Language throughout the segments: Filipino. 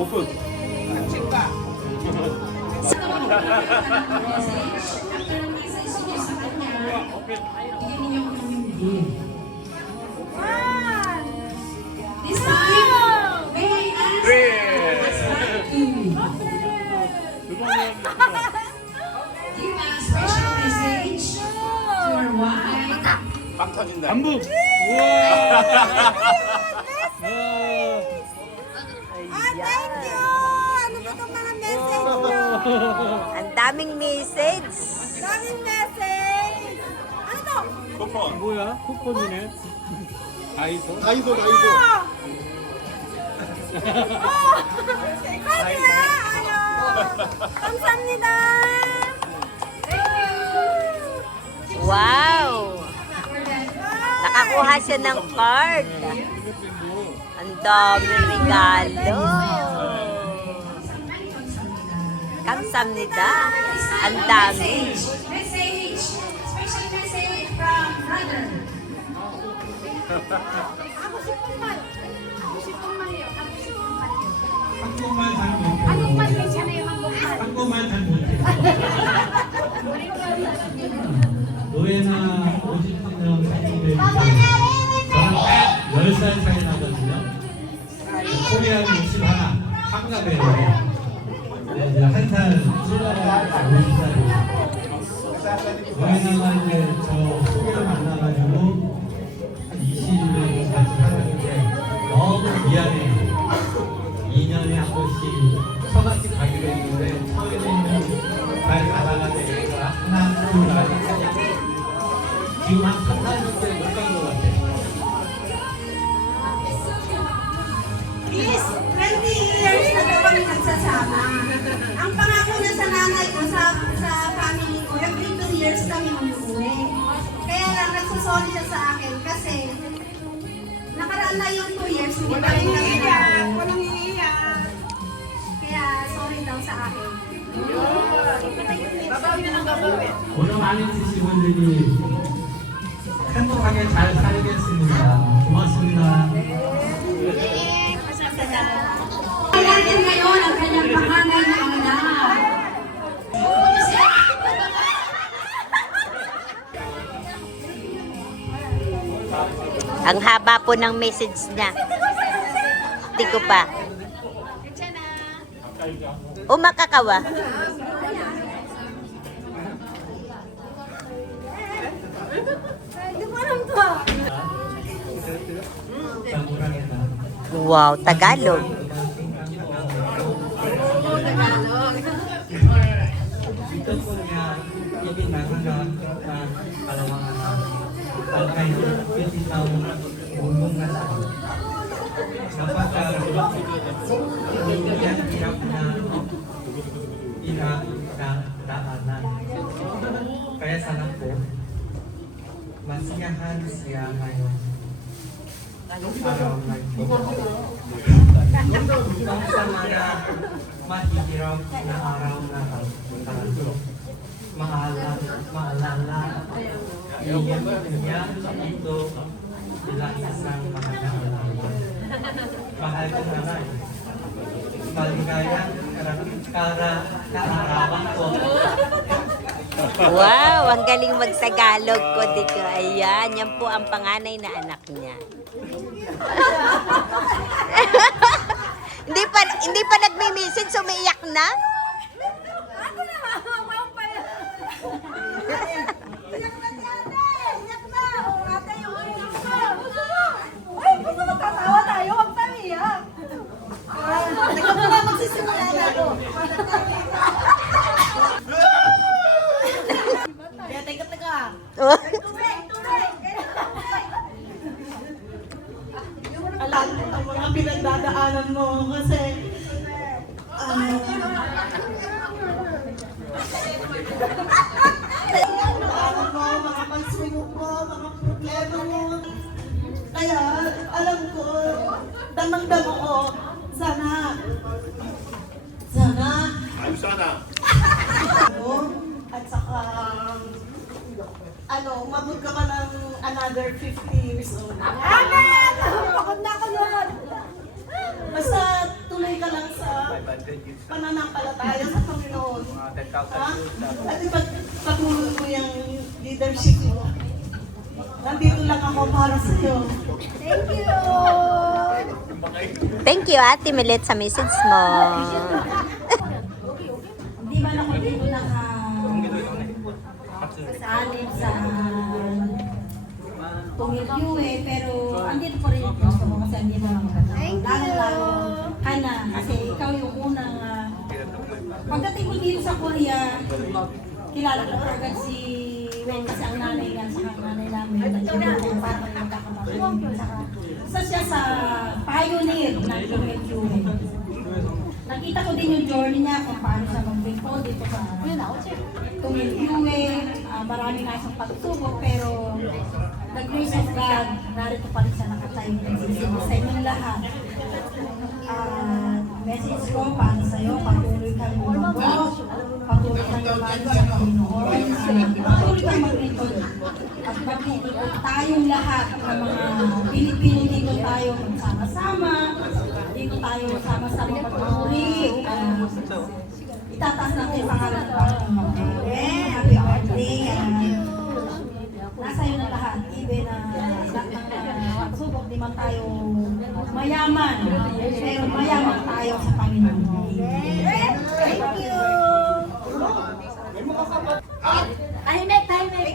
오픈. This time, may I ask give a special message to your wife. 빵 터진다. 안부. 우와. Thank you! Ano ba itong mga message nyo? Ang daming message. Daming message! Ano to? 쿠폰. 뭐야? 쿠폰이네. 다이소. 다이소. Kanya! Ano? 감사합니다! Wow! Nakakuha siya ng card. Ang daming regalo. Kamsamnida. Ang dami. Message, special message from brother. Ako si Pumal. Ako si Pumal yun. Ako si Pumal. 한국말 잘 못해. Anong message na yung magbumal? 한국말 잘 못해. 노예나 50주년 생일을 저는 10살 차이 나거든요. 코리아는 61, 한갑이에요. 이제 한살 찔러가지고 50살이에요. 노예나가 이제 저 소개를 만나가지고 한 20년 같이 살았는데 너무 미안해요. 2년에 한 번씩 처갓집 가기로 했는데 처음에는 잘 가다가 내가 하나 둘 지금 한 3, 40대 못 간 것 같아요. Yes, 20 years na po kami nagsasama. Ang pangako niya sa nanay ko, sa family ko, every 2 years kami umuwi. Kaya lang nagsusorry siya sa akin kasi nakaraan na yung 2 years, hindi pa rin kami nag-uwi. Walang iiyak. Kaya sorry daw sa akin. 오늘 많이 드신 분들이 행복하게 잘 살겠습니다. 고맙습니다. Ay natin ngayon ang kanyang panganay na anak. Ang haba po ng message niya. Hindi ko pa. O makakawa. Hindi ko alam to. Wow, Tagalog. Ito po niya ibig nagunang kalawang ang kayo pititaw umong na sa dapat hindi yan hirap na daanan. Kaya sana po masiyahan siya ngayon. Araw na ito. Ang sa mga mahihirap na araw na tayo. Maalala iyan niya ito bilang isang mahalaga. Mahal ko nanay. Maligayang kaarawan ko. Wow, ang galing magtagalog ko dito. Ayan, yan po ang panganay na anak niya. hindi pa nagme-message, umiiyak na? Ako na, mamaw pa yan. Iyak na si ate. Iyak na. O ate, yung iyak ko. Gusto mo? Uy, gusto mo tatawa tayo? Huwag tayo iyak. Teka mo na, magsisimula na ako. Kaya teka. Alam ang mga pinagdadaanan mo kasi mga pagsubok mo, mga problema mo. Kaya alam ko, damang-dama ko, sana I'm sana. at saka mabot ka pa ng another 50 years old. Amen! Pagod na ako nun. Basta tuloy ka lang sa pananampalataya sa Panginoon. At ipagpatuloy ko yung leadership mo. Nandito lang ako para sa iyo. Thank you! Thank you, Ate Milet, sa message mo. Hindi man ako dito nakasalit sa Tungil-Yue, pero andito pa rin yung gusto mo kasi andito lang ako. Lalo-lalo ka na, kasi ikaw yung unang pagdating ko dito sa Korea, kilala ko agad si Wen kasi ang nanay nga sa nanay namin. Nagsimulang para magkakapatid. Isa siya sa pioneer ng Tungil-Yue. Nakita ko din yung journey niya kung paano siya mag-before dito sa Tungil-Yue. Marami nga siyang pagsubok pero the grace of God, narito pa rin siya nakatayo. Sa inyong lahat. Message ko para sa iyo, patuloy kang bumagos, patuloy kang lumagos sa Panginoon, patuloy kang maglingkod. At magtutulog tayong lahat ng mga Pilipino dito tayo magsama-sama, dito tayo sama-sama patuloy. Itataas natin yung pangalan ng Panginoon. Happy birthday. Nasa iyo na lahat, even na lahat ng pagsubok, di man tayo mayaman, pero mayaman tayo sa Panginoon. Thank you!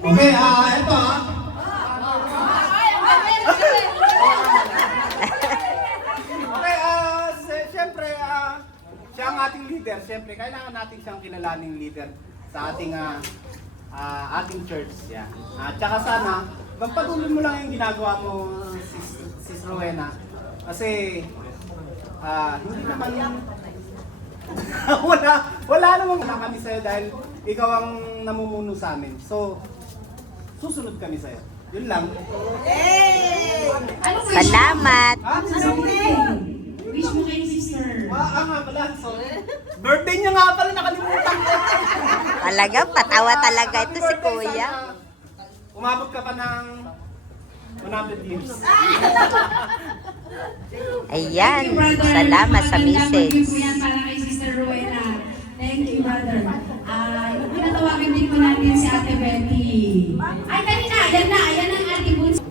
Okay, ito Okay, siyempre, siya ang ating leader. Siyempre, kailangan natin siyang kilalaning leader sa ating ating church. Yeah. Tsaka sana, magpatuloy mo lang yung ginagawa mo, Sis Rowena. Kasi, hindi naman wala namang kami sa'yo dahil ikaw ang namumuno sa amin. So, susunod kami sa'yo. Yun lang. Salamat. Wish mo kay sister. Nga pala. So, birthday niya nga pala, nakalimutan ko. Talaga, patawa talaga ito si Kuya. Umabot ka pa ng 100 years. Ayan, salamat sa message. Thank you para kay Sister Rowena. Thank you, brother. Pinatawagan din po natin si Ate Betty. Ay, kanina, ayan ang Ate Bunso.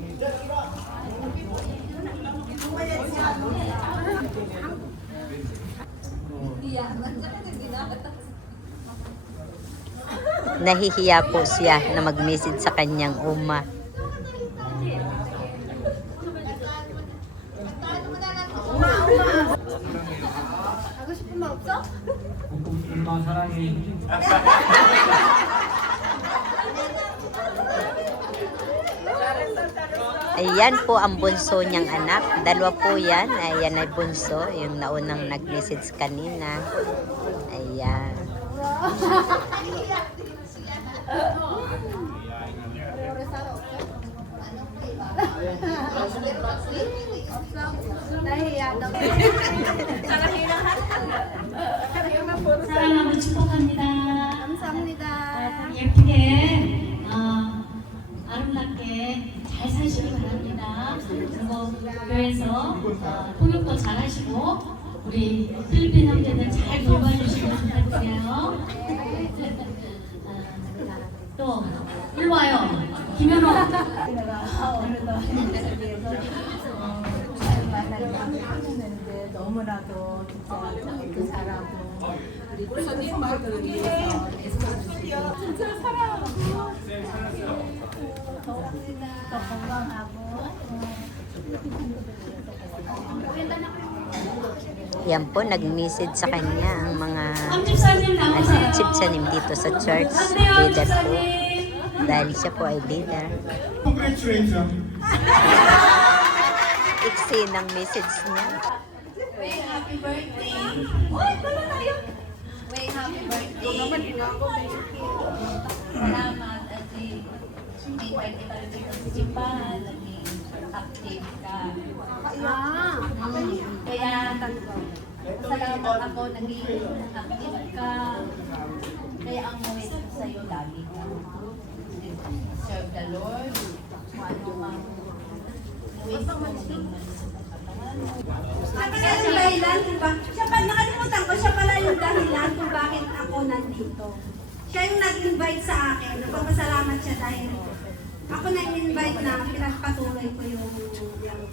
Nahihiya po siya na mag-message sa kanyang uma. 엄마 사랑해. Ayan po ang bunso niyang anak. Dalawa po yan. Ayan ay bunso. Yung naunang nag-message kanina. Ayan. 사랑하고 축복합니다. 감사합니다. 예쁘게 아름답게 잘 사시기 바랍니다. 그리고 교회에서 통역도 잘 하시고 우리 필리핀 형제들 잘 돌봐주시면 부탁드려요. 또 일로 와요. 김현호. 너무나도 진짜 그 사람도 우리 성도들을 위해서 애쓰시고 진짜 사랑하고 더 건강하고 Yan po, nag-message sa kanya ang mga 삼집사님 나오세요. chipsanim dito sa church. Leader po. Dahil siya po ay leader. Congratulations. Iksi ng message niya. Way happy birthday. Uy, tuloy tayo. Way happy birthday. Salamat at may birthday pa rin dito sa simbahan. Naging active ka. Kaya salamat ako naging active ka. Kaya ang message ko sa'yo lagi ka. Serve the Lord. Kung ano mang ways mo maging Sabi nga si Laylan, diba? Siya pa, nakalimutan ko siya ako nandito. Siya yung nag-invite sa akin. Nagpapasalamat siya dahil ako na invite na pinagpatuloy ko yung vlog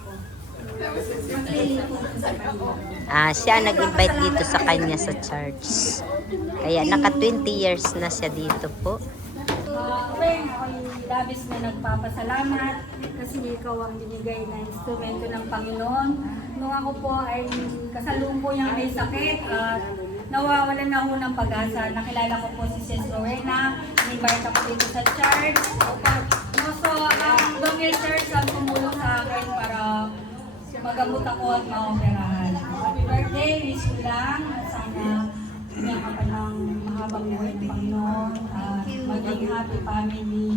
ko. Maglilingkod ko sa kanya. Siya nag-invite dito sa kanya sa church. Kaya naka 20 years na siya dito po. Weng, ako'y labis na nagpapasalamat kasi ikaw ang binigay na instrumento ng Panginoon. Nung ako po ay kasalubong may sakit at nawawalan na ako ng pag-asa. Nakilala ko po si Sis Rowena, invite ako dito sa church. So, ang Dongil Church ang tumulong sa akin para magamot ako at maoperahan. Happy birthday, wish ko lang. Sana bigyan ka pa ng mahabang buhay ng Panginoon at maging happy family.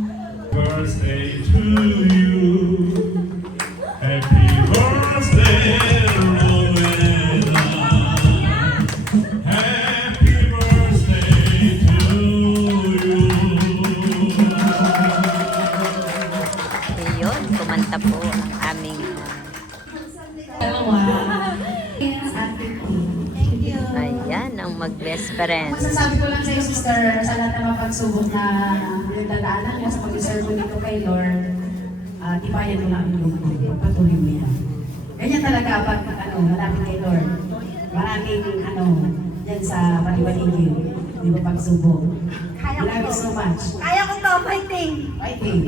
Birthday to you. Happy birthday, Rowena. Happy birthday to you. Ayun, kumanta po ang aming ayan, ang mag-best friend. Masasabi ko lang sa iyo, sister, sa lahat ng mga pagsubok na nagdadaanan mo sa pag-serve mo dito kay Lord, tibayan mo lang ang iyong mga patuloy mo yan. Ganyan talaga pag malapit kay Lord. Maraming yan sa paniwaligid, di ba pagsubok. Kaya ko Love you to. so much. Kaya ko to, fighting! Fighting.